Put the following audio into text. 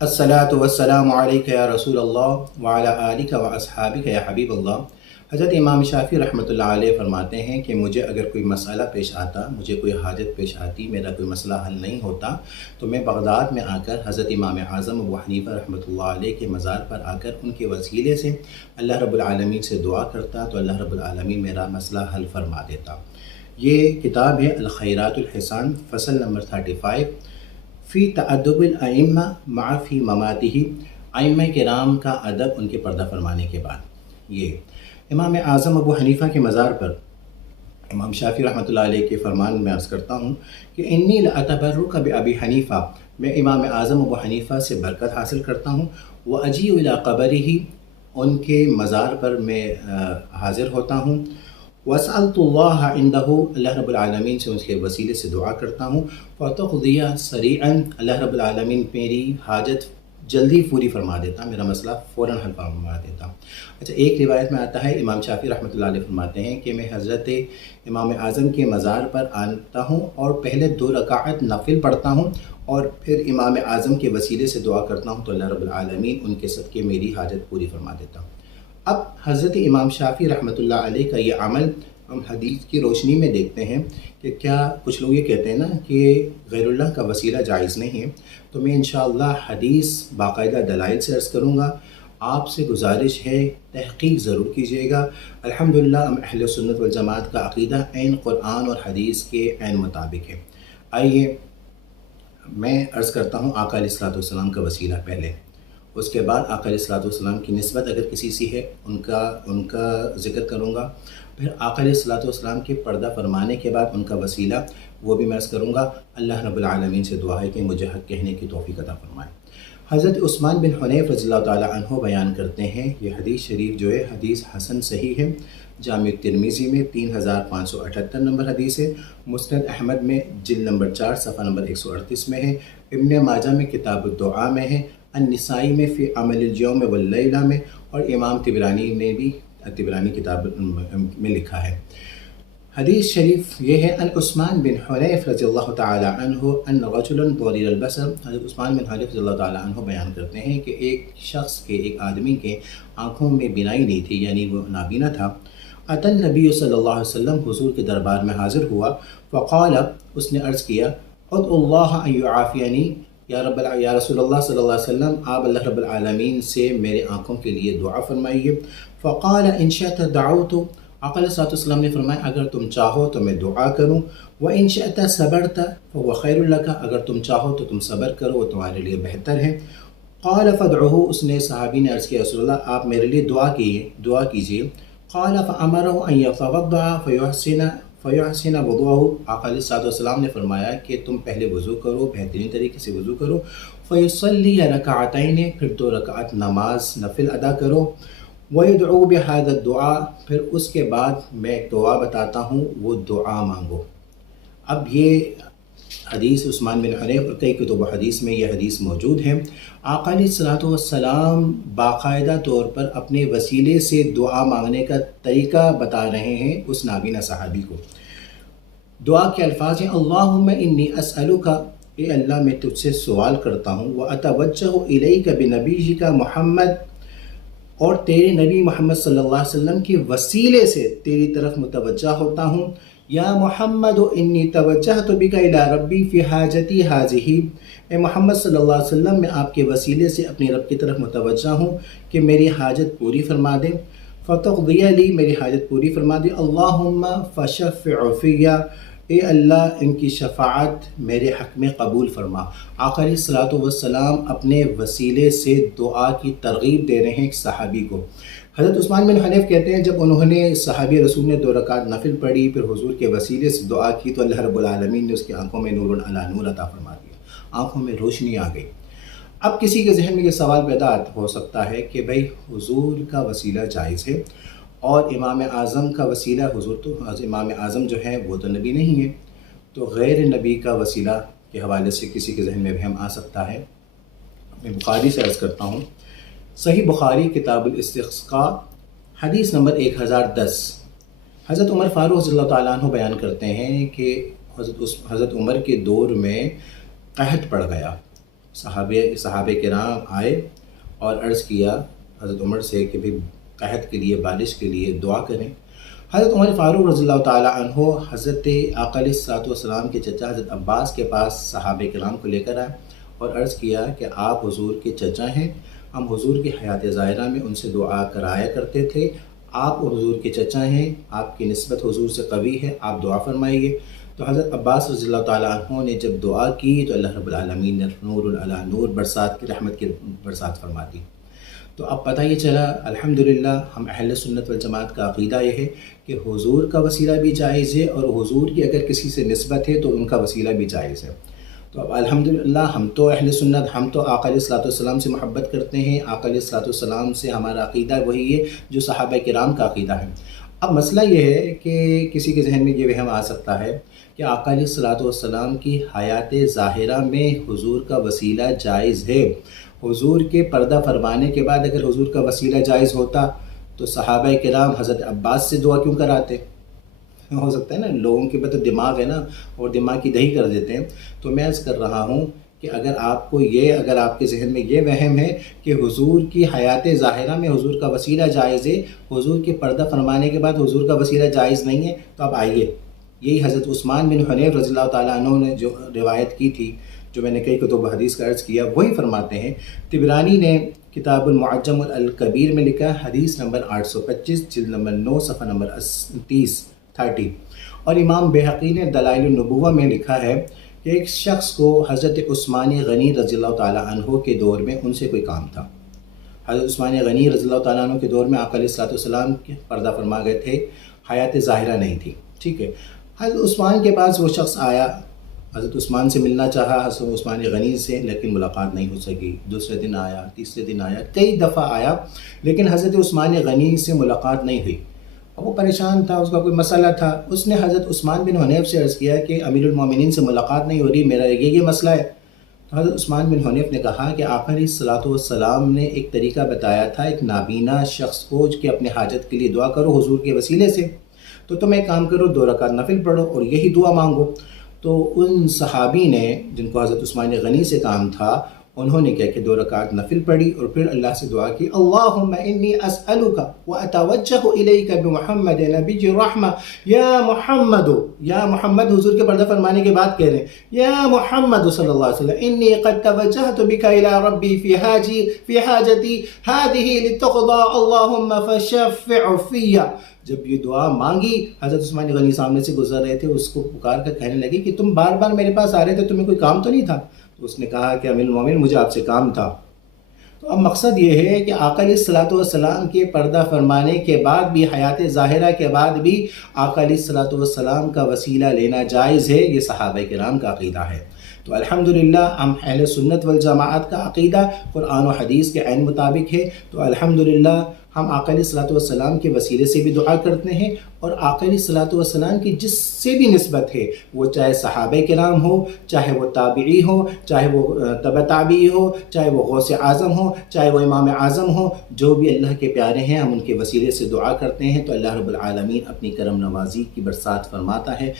الصلاۃ والسلام علیک یا رسول اللہ وعلی آلک و اصحابک یا حبیب اللہ۔ حضرت امام شافعی رحمۃ اللہ علیہ فرماتے ہیں کہ مجھے اگر کوئی مسئلہ پیش آتا، مجھے کوئی حاجت پیش آتی، میرا کوئی مسئلہ حل نہیں ہوتا، تو میں بغداد میں آ کر حضرت امام اعظم ابو حنیفہ رحمۃ اللہ علیہ کے مزار پر آ کر ان کے وسیلے سے اللہ رب العالمین سے دعا کرتا، تو اللہ رب العالمین میرا مسئلہ حل فرما دیتا۔ یہ کتاب ہے الخیرات الحسان، فصل نمبر 35 فی تعدب الائمہ مع فی مماتہ، ائمہ کرام کا ادب ان کے پردہ فرمانے کے بعد۔ یہ امام اعظم ابو حنیفہ کے مزار پر امام شافعی رحمۃ اللہ علیہ کے فرمان میں عرض کرتا ہوں کہ انی لاتبرک بابی حنیفہ، میں امام اعظم ابو حنیفہ سے برکت حاصل کرتا ہوں، واجیء الی قبرہ، ان کے مزار پر میں حاضر ہوتا ہوں، وَسَأَلْتُ اللَّهَ عِنْدَهُ، اللہ رب العالمین سے اس کے وسیلے سے دعا کرتا ہوں، فَتَقْضِيَ سَرِيعًا، اللہ رب العالمین میری حاجت جلدی پوری فرما دیتا، میرا مسئلہ فوراً حل فرما دیتا۔ اچھا، ایک روایت میں آتا ہے امام شافعی رحمۃ اللہ علیہ فرماتے ہیں کہ میں حضرت امام اعظم کے مزار پر آتا ہوں اور پہلے 2 رکعت نفل پڑھتا ہوں اور پھر امام اعظم کے وسیلے سے دعا کرتا ہوں، تو اللہ رب العالمین ان کے صدقے میری حاجت پوری فرما دیتا۔ اب حضرت امام شافعی رحمۃ اللہ علیہ کا یہ عمل ہم حدیث کی روشنی میں دیکھتے ہیں کہ کیا کچھ لوگ یہ کہتے ہیں نا کہ غیر اللہ کا وسیلہ جائز نہیں ہے، تو میں انشاءاللہ حدیث باقاعدہ دلائل سے عرض کروں گا۔ آپ سے گزارش ہے تحقیق ضرور کیجیے گا۔ الحمدللہ ہم اہل سنت والجماعت کا عقیدہ عین قرآن اور حدیث کے عین مطابق ہے۔ آئیے میں عرض کرتا ہوں آقا علیہ الصلوۃ والسلام کا وسیلہ پہلے، اس کے بعد آقا علیہ الصلوۃ والسلام کی نسبت اگر کسی سے ہے ان کا ذکر کروں گا، پھر آقا علیہ الصلوۃ والسلام کے پردہ فرمانے کے بعد ان کا وسیلہ وہ بھی میں عرض کروں گا۔ اللہ رب العالمین سے دعا ہے کہ مجھے حق کہنے کی توفیق عطا فرمائے۔ حضرت عثمان بن حنیف رضی اللہ تعالی عنہ بیان کرتے ہیں، یہ حدیث شریف جو ہے حدیث حسن صحیح ہے، جامع ترمذی میں 3578 نمبر حدیث ہے، مسند احمد میں جلد نمبر 4 صفحہ نمبر 138 میں ہے، ابن ماجہ میں کتاب الدعاء میں ہے، النسائی میں فی عمل الیوم واللیلہ میں، اور امام طبرانی نے بھی طبرانی کتاب میں لکھا ہے۔ حدیث شریف یہ ہے، ان عثمان بن حنیف رضی اللہ تعالی عنہ ان رجلا ضریر البصر، حضرت عثمان بن حنیف رضی اللہ تعالی عنہ بیان کرتے ہیں کہ ایک شخص کے، ایک آدمی کے آنکھوں میں بینائی نہیں تھی، یعنی وہ نابینا تھا۔ اتى النبی صلی اللہ علیہ وسلم، حضور کے دربار میں حاضر ہوا، فقال، اس نے عرض کیا، ادعو اللہ ان یعافینی، یا رسول اللہ صلی اللہ علیہ وسلم، آپ اللہ رب العالمین سے میرے آنکھوں کے لیے دعا فرمائیے۔ فقال ان شئت دعوت، آقا علیہ السلام نے فرمایا اگر تم چاہو تو میں دعا کروں، وان شئت صبرت فهو خیر لک، اگر تم چاہو تو تم صبر کرو، وہ تمہارے لیے بہتر ہے۔ قال فادعوه، اس نے صحابی نے عرض کیا رسول اللہ آپ میرے لیے دعا کیجیے۔ قال فامره ان يتوضا فیحسن وضوءہ، آقا علیہ السلام نے فرمایا کہ تم پہلے وضو کرو، بہترین طریقے سے وضو کرو، فیصلی رکعتین، پھر 2 رکعت نماز نفل ادا کرو، ویدعو بہذا الدعاء، پھر اس کے بعد میں ایک دعا بتاتا ہوں، وہ دعا مانگو۔ اب یہ حدیث عثمان بن حنیف اور کئی کتب حدیث میں یہ حدیث موجود ہے۔ آقا علیہ السلام باقاعدہ طور پر اپنے وسیلے سے دعا مانگنے کا طریقہ بتا رہے ہیں اس نابینا صحابی کو۔ دعا کے الفاظ ہیں، اللہم انی اسألک، اے اللہ میں تجھ سے سوال کرتا ہوں، واتوجہ الیک بنبیک محمد، اور تیرے نبی محمد صلی اللہ علیہ وسلم کے وسیلے سے تیری طرف متوجہ ہوتا ہوں، یا محمد انی توجہت بک الی ربی فی حاجتی ہذہ، اے محمد صلی اللہ علیہ وسلم میں آپ کے وسیلے سے اپنے رب کی طرف متوجہ ہوں کہ میری حاجت پوری فرما دیں، فتقضی لی، میری حاجت پوری فرما دیں، اللہم فشفع فی، اے اللہ ان کی شفاعت میرے حق میں قبول فرما۔ آقا علیہ الصلوۃ والسلام اپنے وسیلے سے دعا کی ترغیب دے رہے ہیں ایک صحابی کو۔ حضرت عثمان بن حنیف کہتے ہیں جب انہوں نے صحابی رسول نے 2 رکعت نفل پڑھی، پھر حضور کے وسیلے سے دعا کی، تو اللہ رب العالمین نے اس کی آنکھوں میں نور علی نور عطا فرما دیا، آنکھوں میں روشنی آ گئی۔ اب کسی کے ذہن میں یہ سوال پیدا ہو سکتا ہے کہ بھائی حضور کا وسیلہ جائز ہے اور امام اعظم کا وسیلہ، حضور تو امام اعظم جو ہے وہ تو نبی نہیں ہے، تو غیر نبی کا وسیلہ کے حوالے سے کسی کے ذہن میں وہم آ سکتا ہے۔ میں بخاری سے عرض کرتا ہوں، صحیح بخاری کتاب الاستسقاء حدیث نمبر 1010، حضرت عمر فاروق رضی اللہ تعالیٰ عنہ بیان کرتے ہیں کہ حضرت عمر کے دور میں قحط پڑ گیا، صحابہ کرام آئے اور عرض کیا حضرت عمر سے کہ بھی قحط کے لیے، بارش کے لیے دعا کریں۔ حضرت عمر فاروق رضی اللہ تعالیٰ عنہ حضرت آقا علیہ الصلوۃ والسلام کے چچا حضرت عباس کے پاس صحابہ کرام کو لے کر آئے اور عرض کیا کہ آپ حضور کے چچا ہیں، ہم حضور کی حیات ظاہرہ میں ان سے دعا کرایا کرتے تھے، آپ حضور کے چچا ہیں، آپ کی نسبت حضور سے قوی ہے، آپ دعا فرمائیے۔ تو حضرت عباس رضی اللہ تعالیٰ عنہ نے جب دعا کی تو اللہ رب العالمین نے نور علی نور برسات کی رحمت کی برسات فرما دی۔ تو اب پتہ یہ چلا الحمدللہ ہم اہل سنت والجماعت کا عقیدہ یہ ہے کہ حضور کا وسیلہ بھی جائز ہے، اور حضور کی اگر کسی سے نسبت ہے تو ان کا وسیلہ بھی جائز ہے۔ تو اب الحمدللہ ہم تو اہل سنت، ہم تو آقا علیہ الصلوۃ والسلام سے محبت کرتے ہیں، آقا علیہ الصلوۃ والسلام سے ہمارا عقیدہ وہی ہے جو صحابہ کرام کا عقیدہ ہے۔ اب مسئلہ یہ ہے کہ کسی کے ذہن میں یہ وہم آ سکتا ہے کہ آقا علیہ الصلوۃ والسلام کی حیات ظاہرہ میں حضور کا وسیلہ جائز ہے۔ حضور کے پردہ فرمانے کے بعد اگر حضور کا وسیلہ جائز ہوتا تو صحابہ کرام حضرت عباس سے دعا کیوں کراتے؟ ہو سکتا ہے نا، لوگوں کے تو دماغ ہے نا، اور دماغ کی دہی کر دیتے ہیں۔ تو میں عرض کر رہا ہوں کہ اگر آپ کے ذہن میں یہ وہم ہے کہ حضور کی حیات ظاہرہ میں حضور کا وسیلہ جائز ہے، حضور کے پردہ فرمانے کے بعد حضور کا وسیلہ جائز نہیں ہے، تو اب آئیے، یہی حضرت عثمان بن حنیف رضی اللہ تعالیٰ عنہ نے جو روایت کی تھی، جو میں نے کئی کتب حدیث کا عرض کیا، وہی فرماتے ہیں۔ طبرانی نے کتاب المعجم الکبیر میں لکھا، حدیث نمبر 825، جلد نمبر 9، صفحہ نمبر 30، اور امام بہقی نے دلائل النبوہ میں لکھا ہے کہ ایک شخص کو حضرت عثمان غنی رضی اللہ تعالیٰ عنہ کے دور میں ان سے کوئی کام تھا۔ حضرت عثمان غنی رضی اللہ تعالیٰ عنہ کے دور میں آقا علیہ الصلوۃ والسلام کے پردہ فرما گئے تھے، حیات ظاہرہ نہیں تھی، ٹھیک ہے۔ حضرت عثمان کے پاس وہ شخص آیا، حضرت عثمان سے ملنا چاہا، حضرت عثمان غنی سے، لیکن ملاقات نہیں ہو سکی۔ دوسرے دن آیا، تیسرے دن آیا، کئی دفعہ آیا، لیکن حضرت عثمان غنی سے ملاقات نہیں ہوئی۔ وہ پریشان تھا، اس کا کوئی مسئلہ تھا، اس نے حضرت عثمان بن حنیف سے عرض کیا کہ امیر المومنین سے ملاقات نہیں ہو رہی، میرا یہ مسئلہ ہے۔ تو حضرت عثمان بن حنیف نے کہا کہ آقا علیہ الصلوۃ والسلام نے ایک طریقہ بتایا تھا ایک نابینا شخص کو کہ اپنے حاجت کے لیے دعا کرو حضور کے وسیلے سے، تو تم ایک کام کرو، 2 رکعت نفل پڑھو اور یہی دعا مانگو۔ تو ان صحابی نے جن کو حضرت عثمان غنی سے کام تھا، انہوں نے کیا کہ 2 رکعت نفل پڑھی اور پھر اللہ سے دعا کی، اللہم انی اسألک واتوجہ الیک بمحمد نبی الرحمہ، یا محمد حضور کے پردہ فرمانے کے بعد کہہ رہے ہیں، یا محمد صلی اللہ علیہ وسلم انی قد توجہت بک الی ربی فی حاجتی هذه لتقضى اللہم فشفع فی۔ جب یہ دعا مانگی، حضرت عثمان غنی سامنے سے گزر رہے تھے، اس کو پکار کر کہنے لگے کہ تم بار بار میرے پاس آ رہے تھے، تمہیں کوئی کام تو نہیں تھا؟ تو اس نے کہا کہ امیر المومنین مجھے آپ سے کام تھا۔ تو اب مقصد یہ ہے کہ آقا علیہ الصلوۃ والسلام کے پردہ فرمانے کے بعد بھی، حیات ظاہرہ کے بعد بھی آقا علیہ الصلوۃ والسلام کا وسیلہ لینا جائز ہے، یہ صحابہ کرام کا عقیدہ ہے۔ تو الحمدللہ ہم اہل سنت والجماعت کا عقیدہ قرآن و حدیث کے عین مطابق ہے، تو الحمدللہ ہم آقا علیہ الصلوۃ والسلام کے وسیلے سے بھی دعا کرتے ہیں، اور آقا علیہ الصلوۃ والسلام کی جس سے بھی نسبت ہے، وہ چاہے صحابہ کرام ہو، چاہے وہ تابعی ہو، چاہے وہ تبع تابعی ہو، چاہے وہ غوث اعظم ہو، چاہے وہ امام اعظم ہو، جو بھی اللہ کے پیارے ہیں ہم ان کے وسیلے سے دعا کرتے ہیں، تو اللہ رب العالمین اپنی کرم نوازی کی برسات فرماتا ہے۔